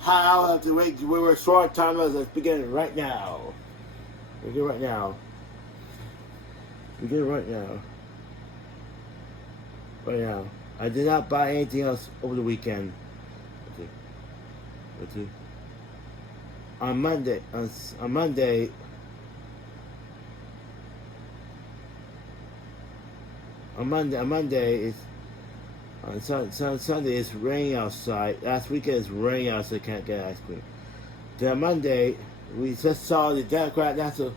How have to wait? We were short time. Let's begin right now. Begin right now. Begin right now. Right now. I did not buy anything else over the weekend. On Monday, on Monday, it's on Sunday it's raining outside. Last weekend it's raining outside. Can't get ice cream. Then on Monday we just saw the Democrat National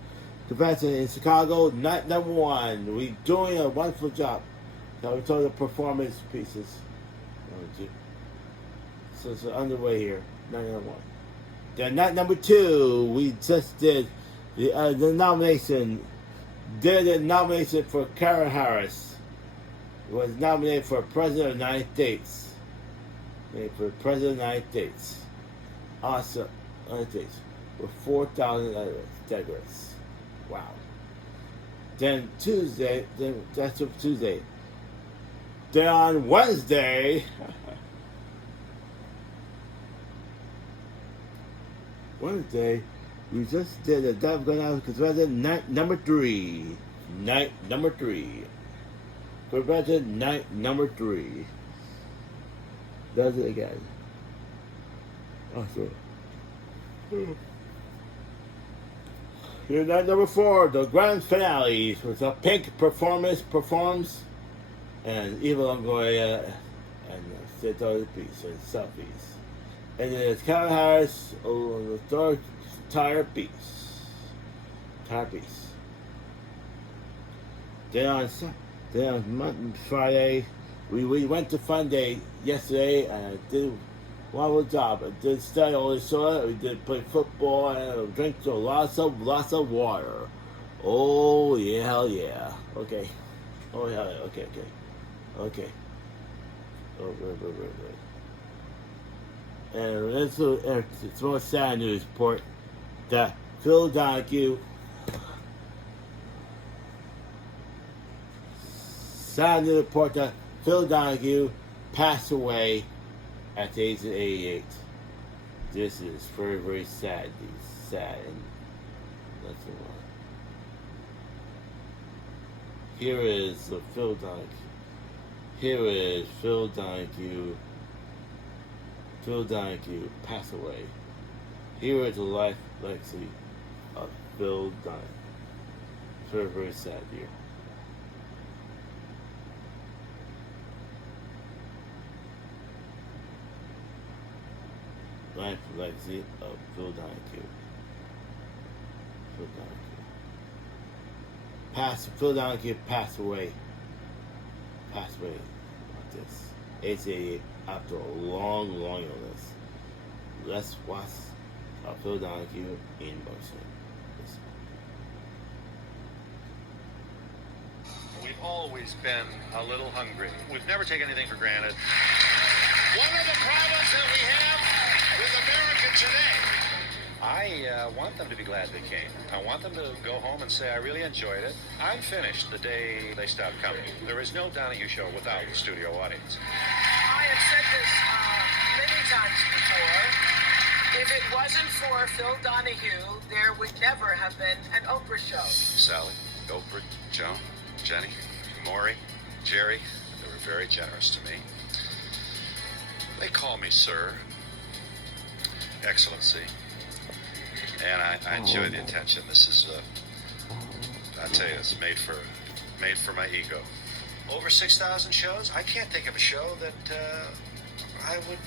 Convention in Chicago. Night number one. We're doing a wonderful job. So we told the performance pieces. So it's underway here. Night number one. Then night number two, we just did the nomination. Did the nomination for Karen Harris. Was nominated for President of the United States. For President of the United States. Awesome. United States. With 4,000 delegates. Wow. Then Tuesday, that's Tuesday. Then on Wednesday, we just did a Democratic Convention night number three. Night number three. Convention night number three. Does it again. Awesome. Here, night number four, the grand finale, with a Pink performs, and Evil Longoria, and Seto Piece, and selfies. And then it's Karen Harris, the third tire piece. Then on Friday, we went to Fun Day yesterday, and I did a wonderful job. I did study all the soda, we did play football, and drink lots of water. Oh yeah, hell yeah. Okay. Oh hell yeah. Okay. Oh, right. And it's more sad news report that Phil Donahue, passed away at the age of 88. This is very, very sad. He's sad, and that's why. Here is Phil Donahue. Here is Phil Donahue. Phil Donahue passed away. Here is the life legacy of Phil Donahue. Very, very sad here. Life legacy of Phil Donahue. Phil Donahue passed away. Like this. Age 88 after a long illness. Let's watch Phil Donahue in motion. We've always been a little hungry. We've never taken anything for granted. One of the problems that we have with America today. I want them to be glad they came. I want them to go home and say, I really enjoyed it. I'm finished the day they stopped coming. There is no Donahue show without the studio audience. I have said this many times before. If it wasn't for Phil Donahue, there would never have been an Oprah show. Sally, Oprah, Joan, Jenny, Maury, Jerry, they were very generous to me. They call me Sir, Excellency, and I enjoy the attention. This is, I tell you, it's made for my ego. Over 6,000 shows. I can't think of a show that I would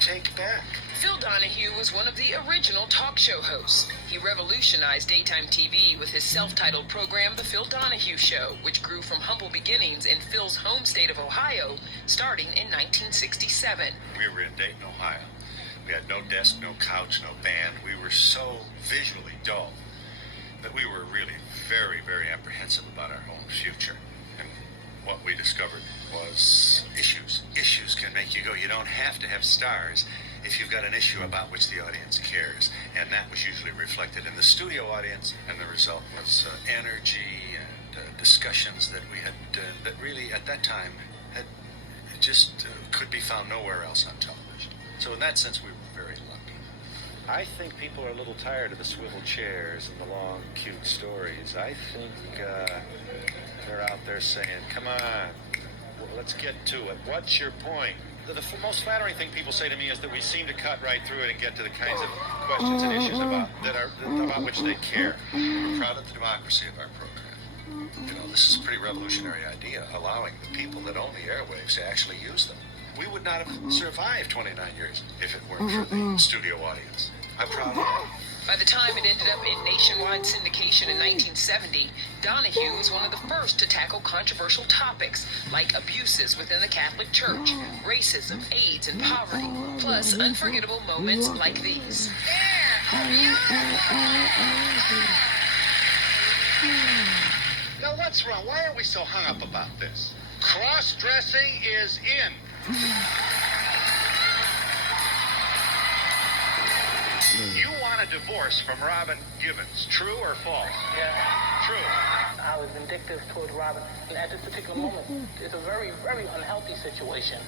take back. Phil Donahue was one of the original talk show hosts. He revolutionized daytime TV with his self-titled program, The Phil Donahue Show, which grew from humble beginnings in Phil's home state of Ohio, starting in 1967. We were in Dayton, Ohio. We had no desk, no couch, no band. We were so visually dull that we were really very, very apprehensive about our own future. And what we discovered was issues. Issues can make you go. You don't have to have stars if you've got an issue about which the audience cares. And that was usually reflected in the studio audience, and the result was energy and discussions that we had, that really at that time had just could be found nowhere else on television. So in that sense, we were I think people are a little tired of the swivel chairs and the long, cute stories. I think they're out there saying, come on, well, let's get to it. What's your point? The most flattering thing people say to me is that we seem to cut right through it and get to the kinds of questions and issues about which they care. We're proud of the democracy of our program. You know, this is a pretty revolutionary idea, allowing the people that own the airwaves to actually use them. We would not have survived 29 years if it weren't for the studio audience. I'm proud of it. By the time it ended up in nationwide syndication in 1970, Donahue was one of the first to tackle controversial topics like abuses within the Catholic Church, racism, AIDS, and poverty, plus unforgettable moments like these. Now, what's wrong? Why are we so hung up about this? Cross-dressing is in. You want a divorce from Robin Givens, true or false? Yeah. True. I was vindictive toward Robin. And at this particular moment, it's a very, very unhealthy situation.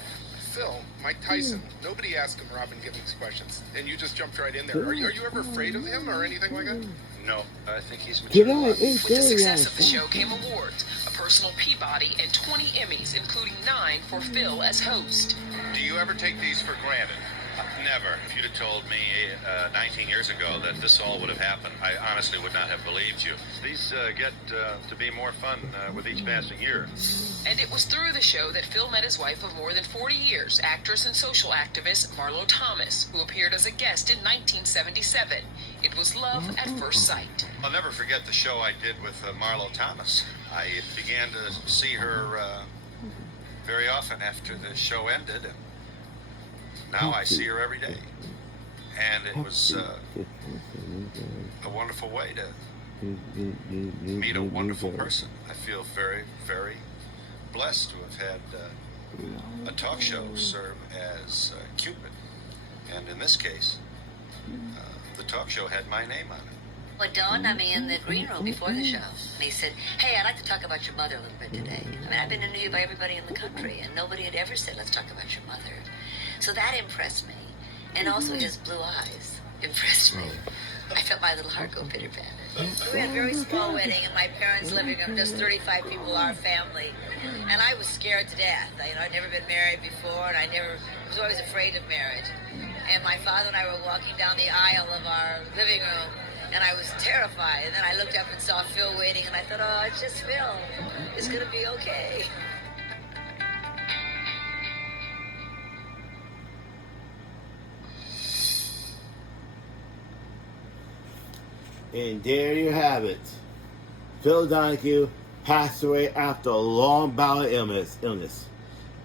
Phil, Mike Tyson, nobody asked him Robin Givens questions, and you just jumped right in there. Are you ever afraid of him or anything like that? No, I think he's mature. With the success of the show came awards, a personal Peabody, and 20 Emmys, including 9 for Phil as host. Do you ever take these for granted? Never. If you'd have told me 19 years ago that this all would have happened, I honestly would not have believed you. These get to be more fun with each passing year. And it was through the show that Phil met his wife of more than 40 years, actress and social activist Marlo Thomas, who appeared as a guest in 1977. It was love at first sight. I'll never forget the show I did with Marlo Thomas. I began to see her very often after the show ended, and now I see her every day. And it was a wonderful way to meet a wonderful person. I feel very, very blessed to have had a talk show serve as Cupid. And in this case, the talk show had my name on it. Well, it dawned on me in the green room before the show. And he said, hey, I'd like to talk about your mother a little bit today. I mean, I've been interviewed by everybody in the country, and nobody had ever said, let's talk about your mother. So that impressed me. And also his blue eyes impressed me. I felt my little heart go pitter-patter. We had a very small wedding in my parents' living room, just 35 people, our family. And I was scared to death. I'd never been married before, and I was always afraid of marriage. And my father and I were walking down the aisle of our living room, and I was terrified. And then I looked up and saw Phil waiting, and I thought, oh, it's just Phil. It's going to be okay. And there you have it. Phil Donahue passed away after a long bout of illness.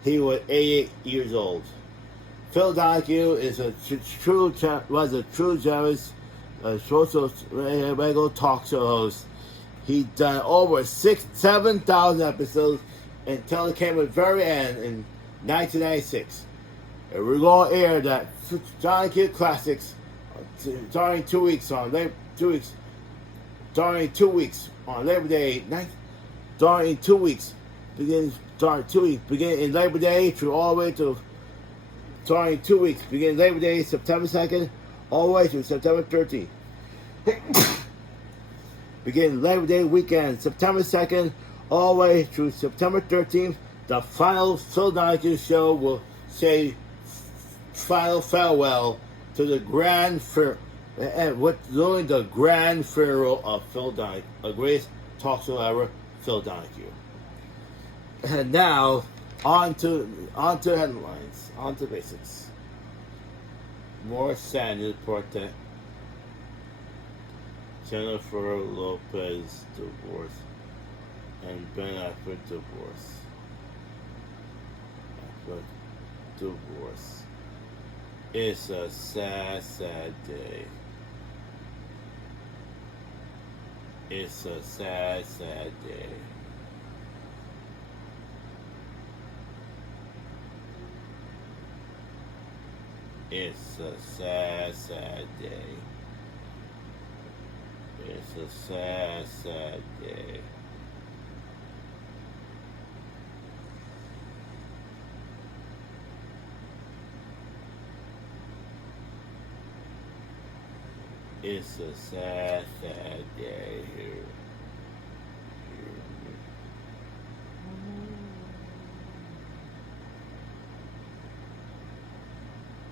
He was 88 years old. Phil Donahue is was a true generous, social regular talk show host. He done over 7,000 episodes until it came at the very end in 1996. And we're going to air that Donahue Classics starting 2 weeks on Labor Day night. Starting 2 weeks, beginning in Labor Day through all the way to starting 2 weeks, beginning Labor Day September 2nd, all the way to September 13th. Beginning Labor Day weekend, September 2nd, all the way through September 13th. The final Phil Donahue show will say final farewell to the grand and what's only the grand farewell of Phil Donahue, a greatest talk show ever, Phil Donahue. And now, on to headlines, on to basics. More Sanders portrait. Jennifer Lopez divorce and Ben Affleck divorce. It's a sad, sad day. It's a sad, sad day. It's a sad, sad day. It's a sad, sad day. It's a sad, sad day here.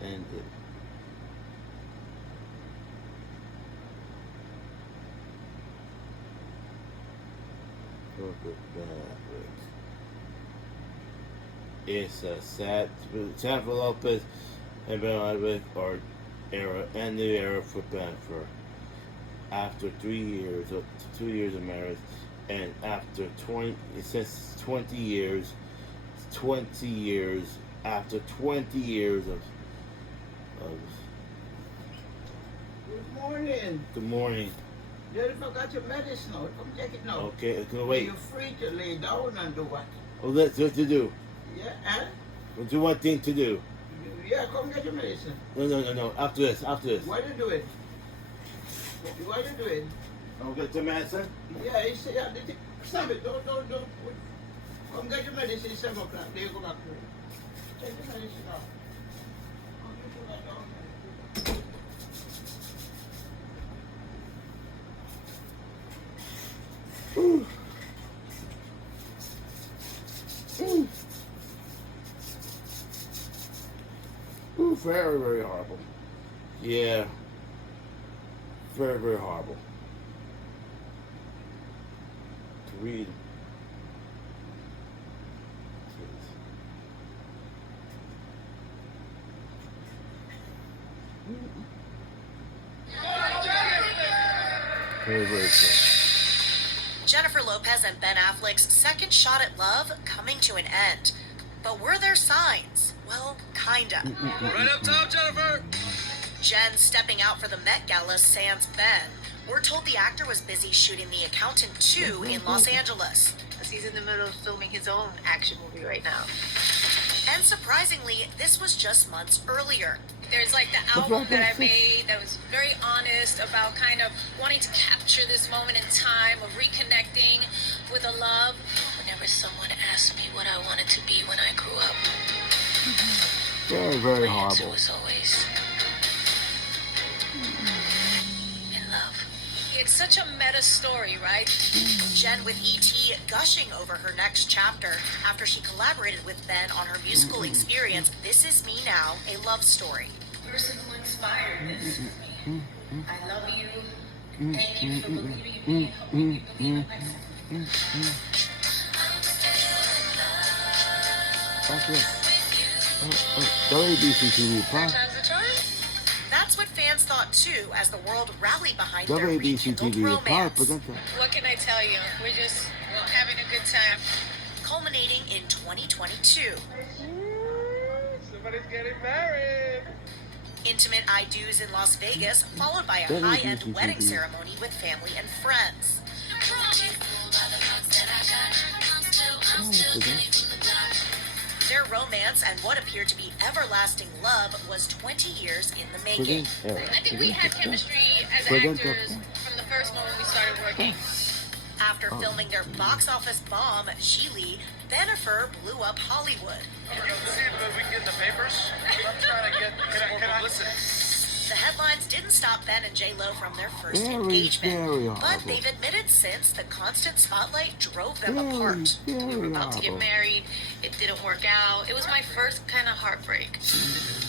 And it's a sad. Jennifer Lopez and Ben Affleck are end the era for Ben for after 2 years of marriage, and after 20 years after 20 years of Good morning. Good morning. You forgot your medicine now. Come take it now. Okay, wait. You're free to lay down and do what? Oh, that's what to do. Yeah, huh? What do you want thing to do? Yeah, come get your medicine. No. After this. Why you do it? Why you do it? I'll get your medicine. Yeah, you say, stop it. Don't. Come get your medicine. It's 7 o'clock. There you go back to it. Take your medicine now. Come get your medicine. Ooh. Ooh, very, very horrible. Yeah. Very, very horrible. To read. Very, very sad. Jennifer Lopez and Ben Affleck's second shot at love coming to an end. But were there signs? Well, kinda. Right up top, Jennifer! Jen stepping out for the Met Gala sans Ben. We're told the actor was busy shooting The Accountant 2 in Los Angeles. He's in the middle of filming his own action movie right now. And surprisingly, this was just months earlier. There's like the album that I made that was very honest about kind of wanting to capture this moment in time of reconnecting with a love. Whenever someone asked me what I wanted to be when I grew up, Very, very my answer horrible. was always in love. It's such a meta story, right? Jen with E.T. gushing over her next chapter after she collaborated with Ben on her musical experience, This Is Me Now, a love story. The person who inspired this for me. I love you. Thank you for believing in me and helping me believe in myself. That's what fans thought too, as the world rallied behind their WBC rekindled TV romance, What can I tell you? We're just having a good time. culminating in 2022. Somebody's getting married. Intimate I-dos in Las Vegas, followed by a high-end wedding ceremony with family and friends. Their romance and what appeared to be everlasting love was 20 years in the making. I think we had chemistry as actors from the first moment we started working. After filming their box office bomb, Sheely, Bennifer blew up Hollywood. See if we can get in the papers. I'm trying to get more publicity. The headlines didn't stop Ben and J-Lo from their first Very, engagement, very but horrible. they've admitted since the constant spotlight drove them apart. We were about to get married. It didn't work out. It was my first kind of heartbreak.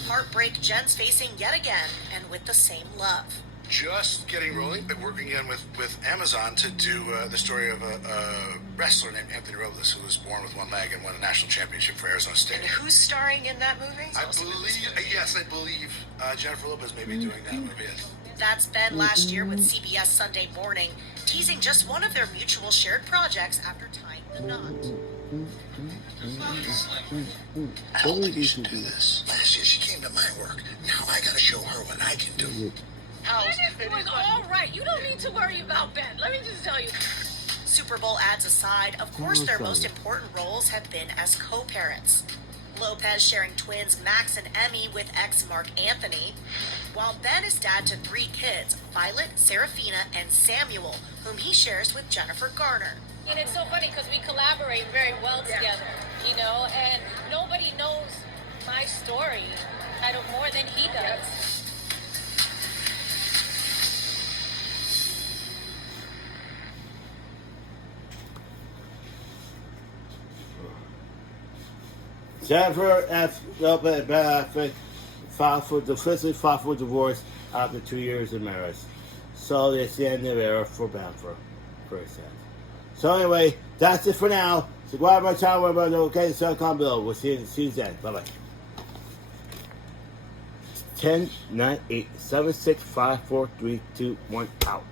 Heartbreak Jen's facing yet again, and with the same love. Just getting rolling, but working again with Amazon to do the story of a wrestler named Anthony Robles, who was born with one leg and won a national championship for Arizona State. And who's starring in that movie? I believe Jennifer Lopez may be doing that movie. Yes. That's Ben last year with CBS Sunday Morning, teasing just one of their mutual shared projects after tying the knot. I don't think you should do this. Last year she came to my work. Now I gotta show her what I can do. It was all right. You don't need to worry about Ben. Let me just tell you. Super Bowl ads aside, of course their most important roles have been as co-parents. Lopez sharing twins Max and Emmy with ex Mark Anthony, while Ben is dad to 3 kids, Violet, Serafina, and Samuel, whom he shares with Jennifer Garner. And it's so funny because we collaborate very well together, you know, and nobody knows my story more than he does. Jennifer F. Lopez and Ben Affleck officially filed for divorce after 2 years of marriage. So it's the end of era for Bamford. Very sad. So anyway, that's it for now. Subscribe to my channel, wherever you okay, so comment below. We'll see you then. Bye bye. 10, 9, 8, 7, 6, 5, 4, 3, 2, 1, out.